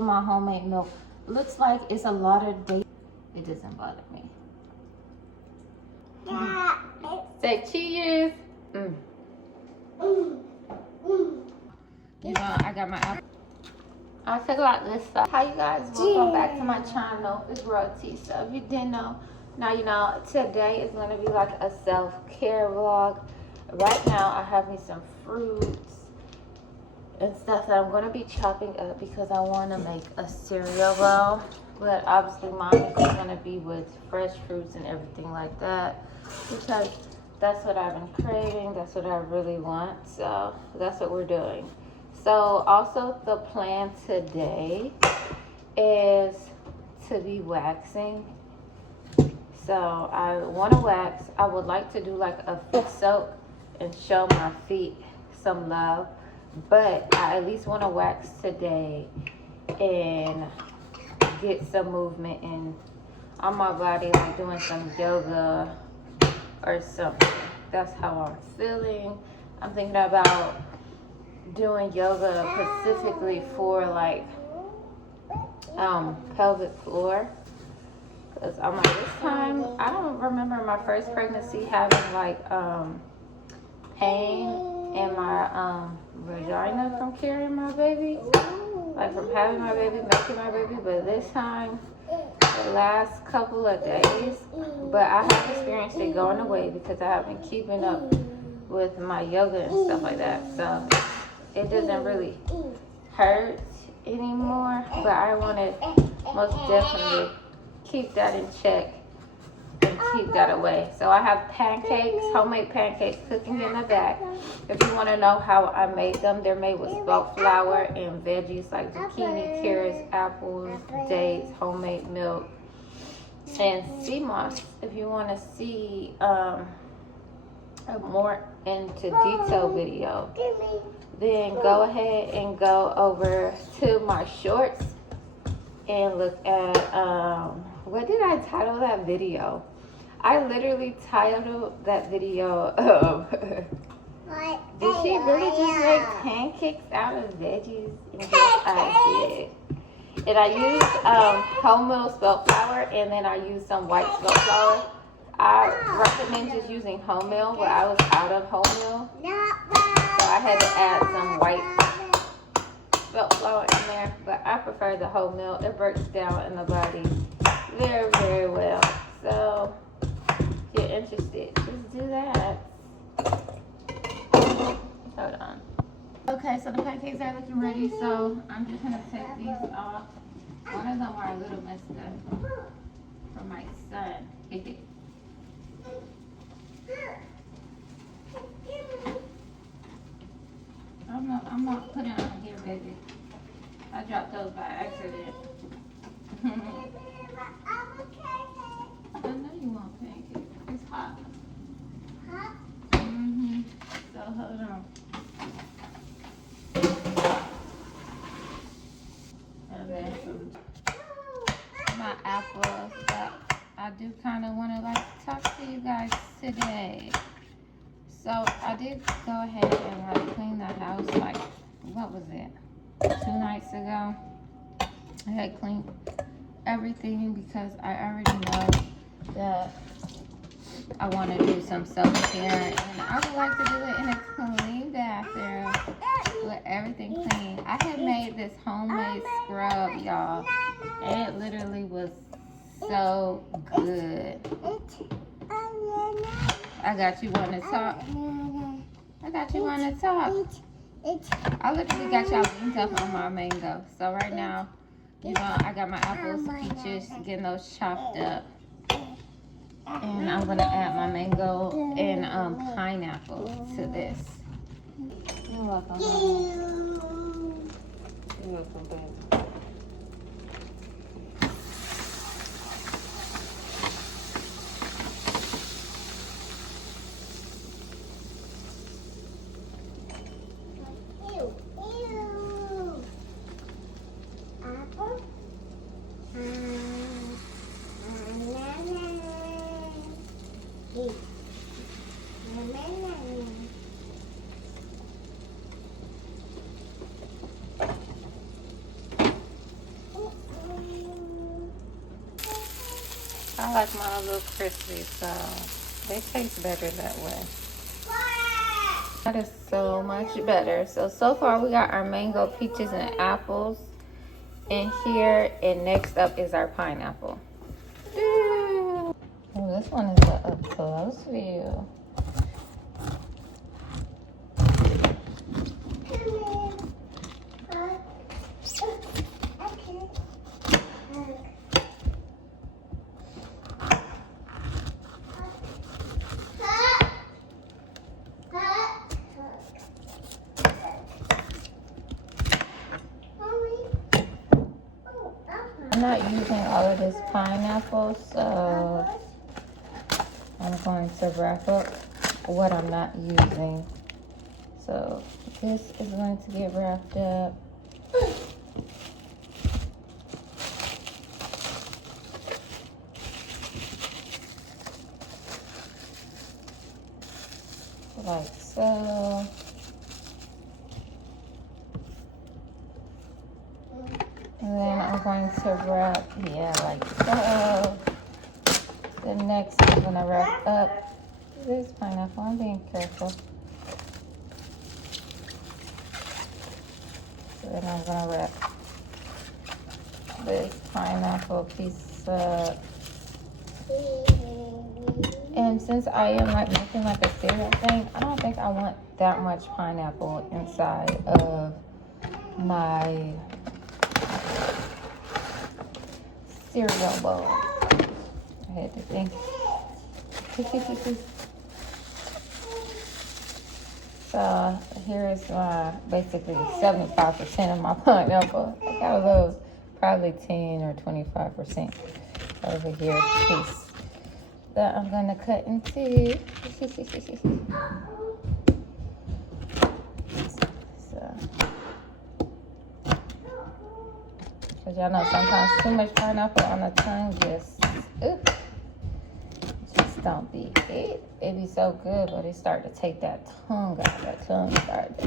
My homemade milk. Looks like it's a lot of dates. It doesn't bother me. Say cheers. You know, I got my apple. I'll take out this stuff. Hi, you guys. Welcome back to my channel. It's Royalty. So if you didn't know, now you know. Today is going to be like a self-care vlog. Right now, I have me some fruits and stuff that I'm going to be chopping up because I want to make a cereal bowl. But obviously, mine is going to be with fresh fruits and everything like that because that's what I've been craving. That's what I really want. So that's what we're doing. So also the plan today is to be waxing. So I want to wax. I would like to do like a foot soak and show my feet some love. But I at least want to wax today and get some movement in on my body, like doing some yoga or something. That's how I'm feeling. I'm thinking about doing yoga specifically for like pelvic floor. Because I'm like, this time, I don't remember my first pregnancy having like pain in my vagina from carrying my baby, like from having my baby, making my baby. But this time, the last couple of days, but I have experienced it going away because I have been keeping up with my yoga and stuff like that. So it doesn't really hurt anymore, but I want to most definitely keep that in check and keep that away. So I have pancakes, homemade pancakes cooking in the back. If you want to know how I made them, they're made with spelt flour and veggies like zucchini, carrots, apples, dates, homemade milk, and sea moss. If you want to see a more into detail video, then go ahead and go over to my shorts and look at what did I title that video? I literally titled that video of did she really just make pancakes out of veggies? And yes, I did. And I used wholemeal spelt flour, and then I used some white spelt flour. I recommend just using wholemeal, but I was out of wholemeal, so I had to add some white spelt flour in there. But I prefer the wholemeal. It breaks down in the body very, very well. So if you're interested, just do that. Hold on. Okay, so the pancakes are looking ready, so I'm just gonna take these off. One of them are a little messed up for my son. I'm not putting it on here, baby. I dropped those by accident. I know you want pancakes. It's hot. Hot? Mm-hmm. So hold on. And then my apples. But I do kind of want to like talk to you guys today. So I did go ahead and like clean the house like, what was it? 2 nights ago. I had cleaned everything because I already know that I want to do some self-care, and I would like to do it in a clean bathroom with everything clean. I had made this homemade scrub, y'all, and it literally was so good. I got you wanting to talk. I got you wanting to talk. I literally got y'all linked up on my mango. So right now, you know, I got my apples, peaches, getting those chopped up. And I'm going to add my mango and pineapple to this. You're welcome, baby. You're welcome, baby. I like mine a little crispy, so they taste better that way. That is so much better. So far we got our mango, peaches, and apples in here, and next up is our pineapple. Oh, this one is an up close view. I'm not using all of this pineapple, so I'm going to wrap up what I'm not using. So this is going to get wrapped up. Like so. And then I'm going to wrap, like so. The next I'm going to wrap up this pineapple. I'm being careful. So then I'm going to wrap this pineapple piece up. And since I am like making like a cereal thing, I don't think I want that much pineapple inside of my cereal bowl. I had to think. So here is my basically 75% of my pineapple. I got a little, probably 10 or 25% over here piece that I'm gonna cut into. Because y'all know sometimes too much pineapple on the tongue just don't be it. It be so good, but it start to take that tongue out. That tongue start to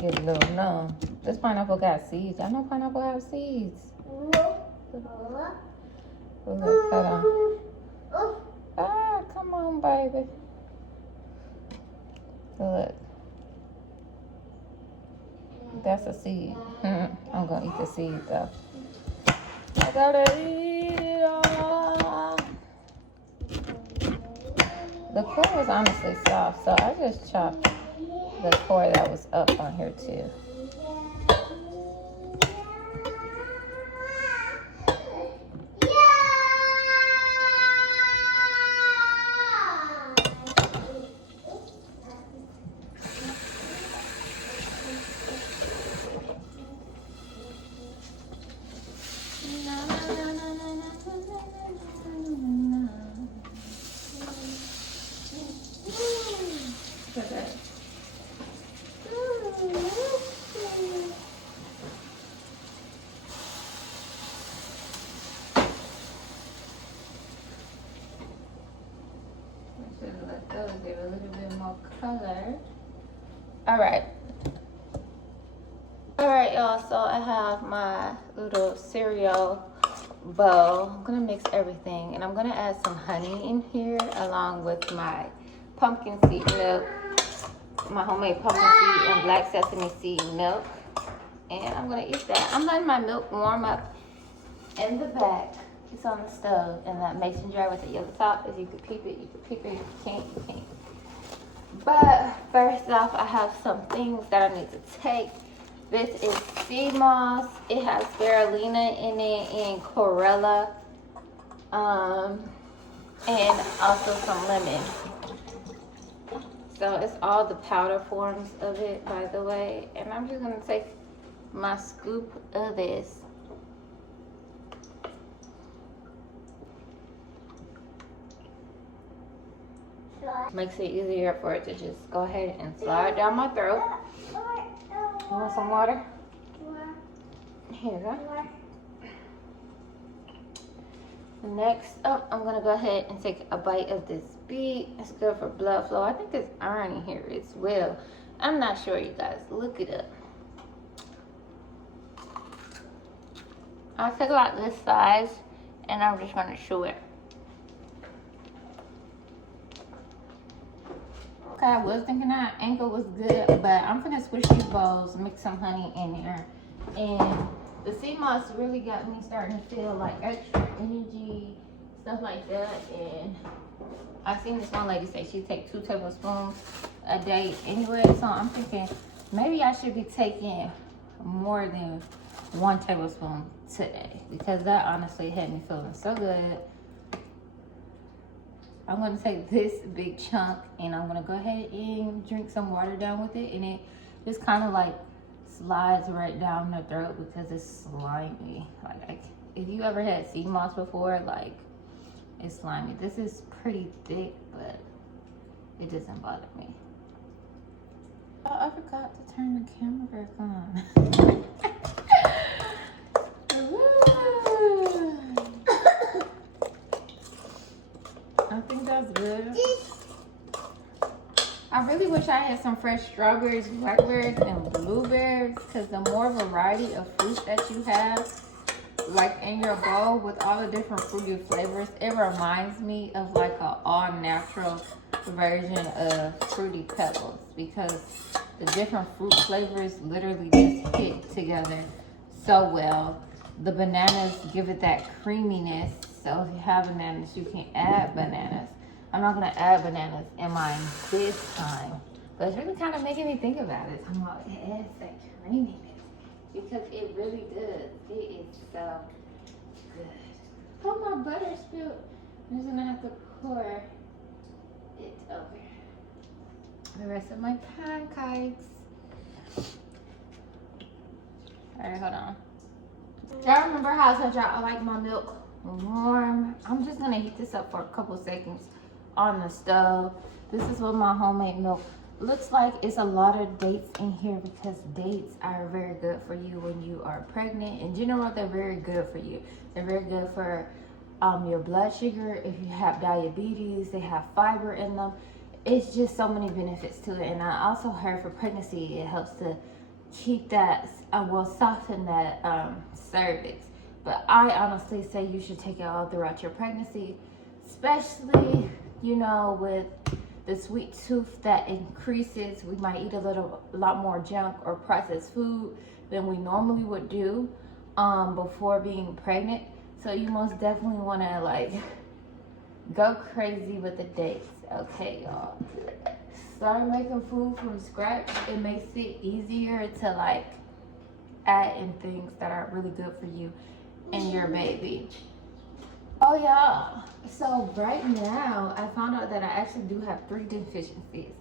get a little numb. This pineapple got seeds. I know pineapple have seeds. Look, hold on. Ah, come on, baby. Look. That's a seed. I'm gonna eat the seed though. I gotta eat it all. The core was honestly soft, so I just chopped the core that was up on here too. Give a little bit more color. All right, y'all. So I have my little cereal bowl. I'm gonna mix everything, and I'm gonna add some honey in here along with my pumpkin seed milk, my homemade pumpkin seed and black sesame seed milk, and I'm gonna eat that. I'm letting my milk warm up in the back. It's on the stove in that mason jar with the yellow top. If you could peep it, you could peep it. If you can't, you can't. But first off, I have some things that I need to take. This is sea moss. It has spirulina in it and chlorella, and also some lemon. So it's all the powder forms of it, by the way. And I'm just gonna take my scoop of this. Makes it easier for it to just go ahead and slide down my throat. You want some water? Here you go. Next up, I'm gonna go ahead and take a bite of this beet. It's good for blood flow. I think there's iron in here as well. I'm not sure, you guys. Look it up. I'll take about this size, and I'm just gonna chew it. Okay, I was thinking that ankle was good, but I'm gonna switch these bowls, mix some honey in there. And the sea moss really got me starting to feel like extra energy, stuff like that. And I seen this one lady say she take 2 tablespoons a day anyway, so I'm thinking maybe I should be taking more than 1 tablespoon today, because that honestly had me feeling so good. I'm gonna take this big chunk and I'm gonna go ahead and drink some water down with it, and it just kind of like slides right down the throat because it's slimy. Like if you ever had sea moss before, like it's slimy. This is pretty thick, but it doesn't bother me. Oh, I forgot to turn the camera back on. I think that's good. I really wish I had some fresh strawberries, blackberries, and blueberries, because the more variety of fruit that you have, like in your bowl with all the different fruity flavors, it reminds me of like an all-natural version of Fruity Pebbles, because the different fruit flavors literally just hit together so well. The bananas give it that creaminess, so if you have bananas, you can add bananas. I'm not gonna add bananas in mine this time, but it's really kind of making me think about it. I'm about to add that creaminess, because it really does. It is so good. Oh, my butter spilled. I'm just gonna have to pour it over the rest of my pancakes. All right, hold on. Y'all remember how I told y'all I like my milk warm? I'm just gonna heat this up for a couple seconds on the stove. This is what my homemade milk looks like. It's a lot of dates in here, because dates are very good for you when you are pregnant. In general, they're very good for you. They're very good for your blood sugar. If you have diabetes, they have fiber in them. It's just so many benefits to it. And I also heard for pregnancy, it helps to keep that, soften that cervix. But I honestly say you should take it all throughout your pregnancy, especially, you know, with the sweet tooth that increases. We might eat a lot more junk or processed food than we normally would do before being pregnant. So you most definitely want to like go crazy with the dates. Okay, y'all. Start making food from scratch. It makes it easier to like add in things that are really good for you and your baby. Oh yeah, so right now I found out that I actually do have 3 deficiencies.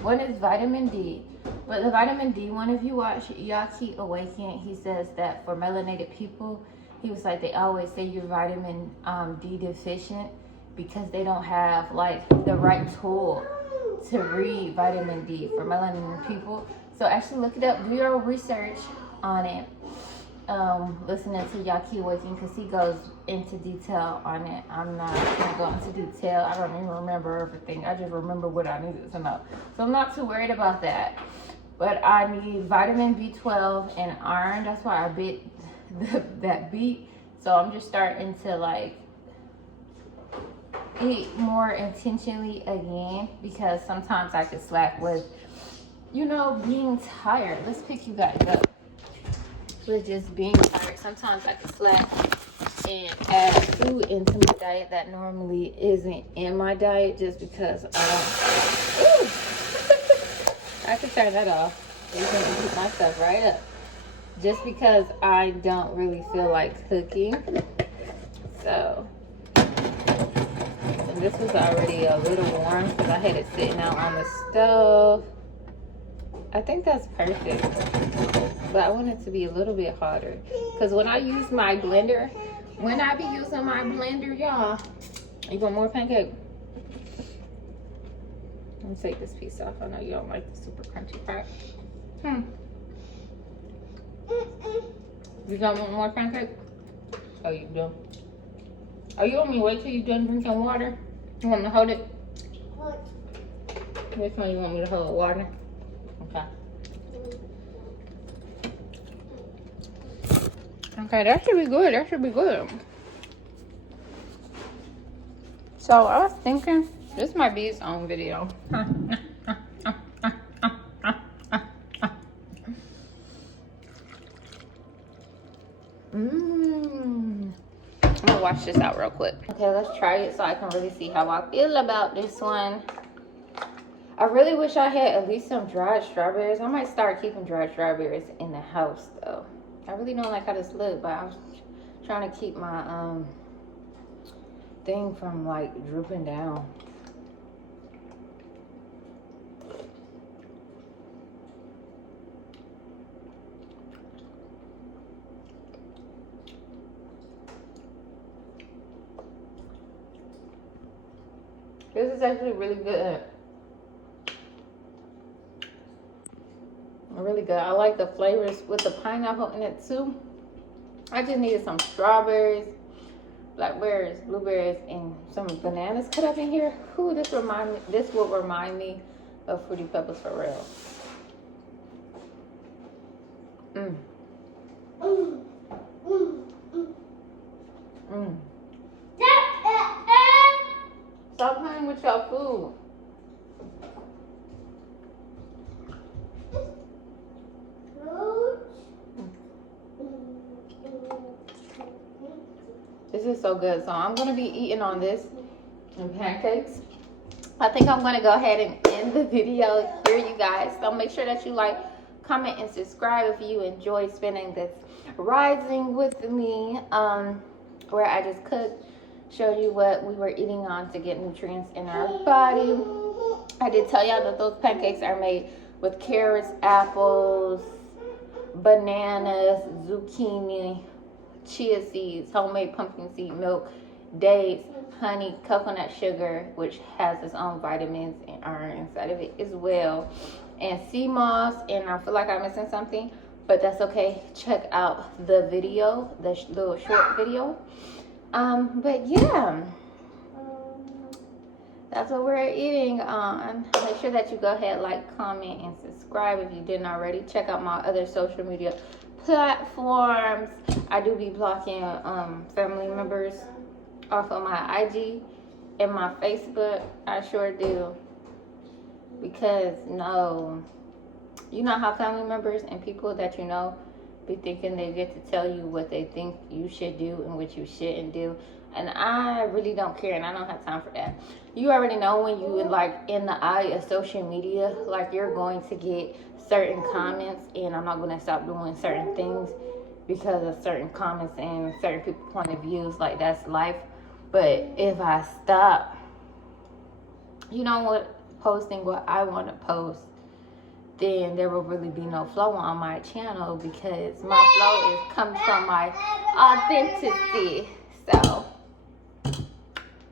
One is vitamin D, but the vitamin D one, if you watch Yaki Awaken, he says that for melanated people, he was like, they always say you're vitamin D deficient because they don't have like the right tool to read vitamin D for melanated people. So actually look it up, do your research on it. Listening to Yaki Awaken, because he goes into detail on it. I'm not gonna go into detail. I don't even remember everything. I just remember what I needed to know. So I'm not too worried about that. But I need vitamin B12 and iron. That's why I bit that beet. So I'm just starting to like eat more intentionally again, because sometimes I could slack with, you know, being tired. Let's pick you guys up with just being tired. Sometimes I can slack and add food into my diet that normally isn't in my diet, just because I can turn that off. You can keep my stuff right up. Just because I don't really feel like cooking. So, and this was already a little warm because I had it sitting out on the stove. I think that's perfect, but I want it to be a little bit hotter, because when I use my blender, y'all, you want more pancake? Let me take this piece off. I know you don't like the super crunchy part. You don't want more pancake? Oh, you do? Oh, you want me to wait till you're done drinking water? You want me to hold it? What? Which one you want me to hold? Water? Okay. Okay, that should be good. That should be good. So I was thinking this might be its own video. I'm gonna wash this out real quick. Okay, let's try it so I can really see how I feel about this one. I really wish I had at least some dried strawberries. I might start keeping dried strawberries in the house though. I really don't like how this looks, but I was trying to keep my thing from like drooping down. This is actually really good. Really good. I like the flavors with the pineapple in it too. I just needed some strawberries, blackberries, blueberries, and some bananas cut up in here. Ooh, this will remind me of Fruity Pebbles for real. Stop playing with your food. This is so good. So I'm going to be eating on this and pancakes. I think I'm going to go ahead and end the video here, you guys. So make sure that you like, comment, and subscribe if you enjoy spending this rising with me, where I just cooked, showed you what we were eating on to get nutrients in our body. I did tell y'all that those pancakes are made with carrots, apples, bananas, zucchini, chia seeds, homemade pumpkin seed milk, dates, honey, coconut sugar, which has its own vitamins and iron inside of it as well, and sea moss. And I feel like I'm missing something, but that's okay. Check out the video, the little short video. But yeah, that's what we're eating on. Make sure that you go ahead, like, comment, and subscribe if you didn't already. Check out my other social media platforms. I do be blocking family members off of my IG and my Facebook. I sure do, because you know how family members and people that you know be thinking they get to tell you what they think you should do and what you shouldn't do, and I really don't care, and I don't have time for that. You already know when you like in the eye of social media, like you're going to get certain comments, and I'm not going to stop doing certain things because of certain comments and certain people's point of views. Like, that's life. But if I stop, posting what I want to post, then there will really be no flow on my channel, because my flow is coming from my authenticity. So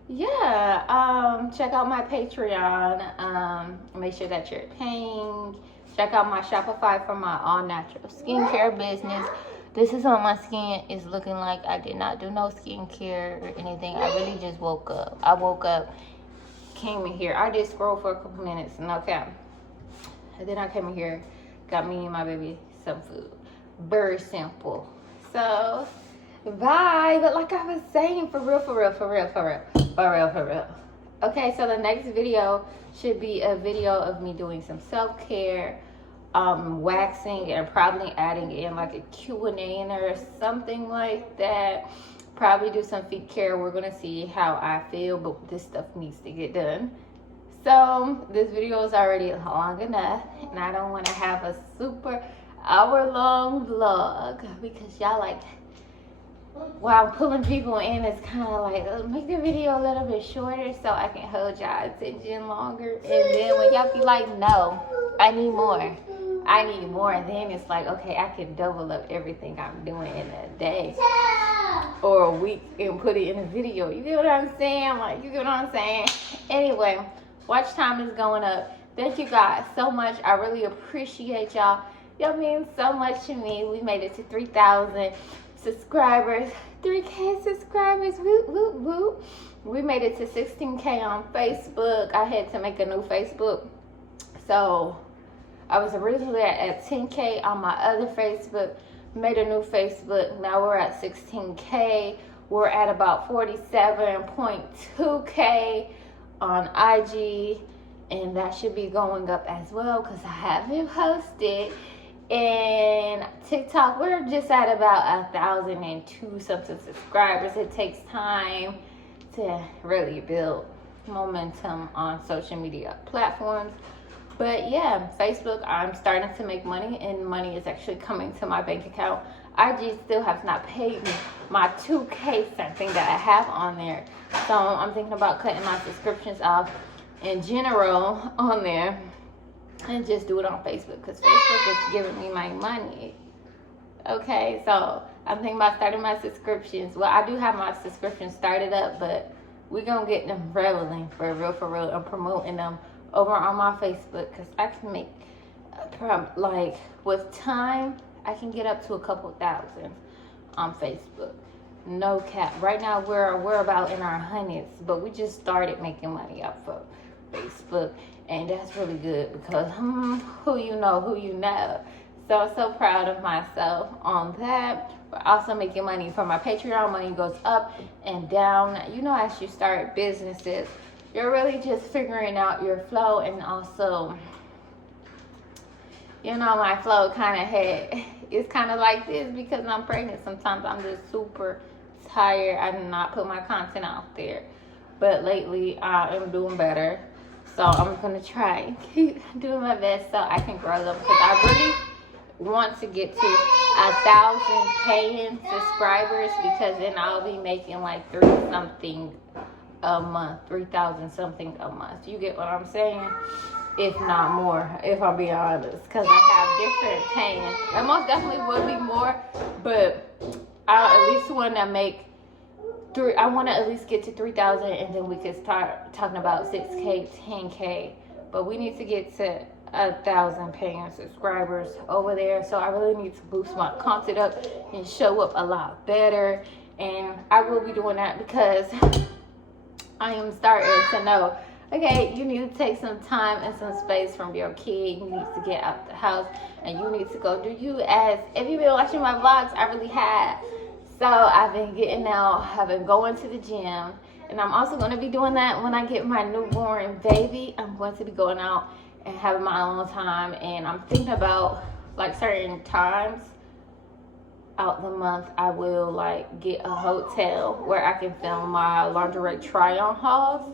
yeah, check out my Patreon. Make sure that you're paying. Check out my Shopify for my all natural skincare business. This is what my skin is looking like. I did not do no skincare or anything. I really just woke up. I woke up, came in here. I did scroll for a couple minutes, no cap. And then I came in here, got me and my baby some food. Very simple. So, bye. But like I was saying, for real. Okay, so the next video should be a video of me doing some self-care, waxing, and probably adding in like a Q&A in there or something like that. Probably do some feet care. We're gonna see how I feel, but this stuff needs to get done. So this video is already long enough, and I don't want to have a super hour-long vlog, because y'all like, while pulling people in, it's kind of like, make the video a little bit shorter so I can hold y'all attention longer. And then when y'all be like, no, I need more, then it's like, okay, I can double up everything I'm doing in a day or a week and put it in a video. You get what I'm saying? Like, you get what I'm saying? Anyway, watch time is going up. Thank you guys so much. I really appreciate y'all. Y'all mean so much to me. We made it to 3,000 subscribers, 3K subscribers, whoop, whoop, whoop. We made it to 16K on Facebook. I had to make a new Facebook. So I was originally at 10K on my other Facebook, made a new Facebook. Now we're at 16K. We're at about 47.2K on IG, and that should be going up as well because I haven't posted. And TikTok, we're just at about 1,002 something subscribers. It takes time to really build momentum on social media platforms. But yeah, Facebook, I'm starting to make money, and money is actually coming to my bank account. IG still has not paid me my 2K something that I have on there. So I'm thinking about cutting my subscriptions off in general on there and just do it on Facebook, because Facebook is giving me my money. Okay, so I'm thinking about starting my subscriptions. Well, I do have my subscriptions started up, but we're going to get them rolling for real. I'm promoting them over on my Facebook, because I can make, like, with time, I can get up to a couple thousand on Facebook. No cap. Right now, we're about in our hundreds, but we just started making money off of Facebook, and that's really good because who you know. So I'm so proud of myself on that. We're also making money from my Patreon. Money goes up and down. You know, as you start businesses, you're really just figuring out your flow. And also, you know, my flow it's kind of like this because I'm pregnant. Sometimes I'm just super tired. I did not put my content out there, but lately I am doing better. So I'm going to try and keep doing my best so I can grow them, because I really want to get to 1,000 paying subscribers, because then I'll be making like 3,000 something a month. You get what I'm saying? If not more, if I'm being honest, because I have different paying. And most definitely will be more, but I at least want to make I want to at least get to 3,000, and then we could start talking about 6K, 10K. But we need to get to 1,000 paying subscribers over there. So I really need to boost my content up and show up a lot better. And I will be doing that because I am starting to know, okay, you need to take some time and some space from your kid. You need to get out the house, and you need to go do you. As if you've been watching my vlogs, I really have. So I've been getting out, I've been going to the gym, and I'm also going to be doing that when I get my newborn baby. I'm going to be going out and having my own time, and I'm thinking about like certain times out the month I will like get a hotel where I can film my lingerie try-on hauls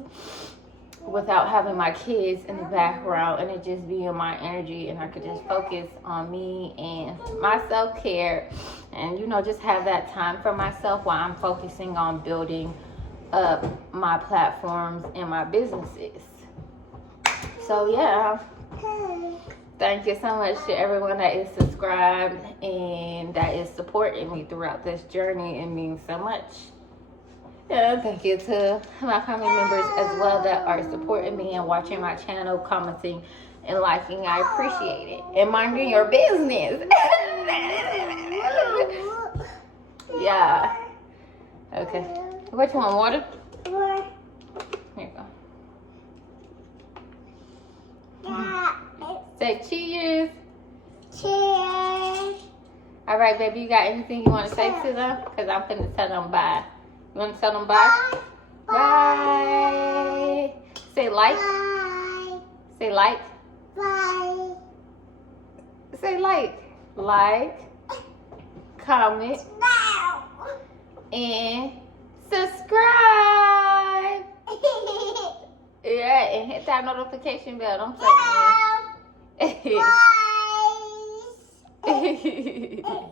without having my kids in the background, and it just be in my energy, and I could just focus on me and my self-care, and you know, just have that time for myself while I'm focusing on building up my platforms and my businesses. So yeah, thank you so much to everyone that is subscribed and that is supporting me throughout this journey. It means so much. And thank you to my family members as well that are supporting me and watching my channel, commenting and liking. I appreciate it. And minding your business. Yeah. Okay. What you want, water? Here you go. Say cheers. Cheers. All right, baby. You got anything you want to say to them? Because I'm finna tell them bye. You want to tell them bye? Bye. Bye. Say like. Bye. Say like. Bye. Say like. Like. Comment. No. And subscribe. Yeah, and hit that notification bell. Don't play with me. Bye.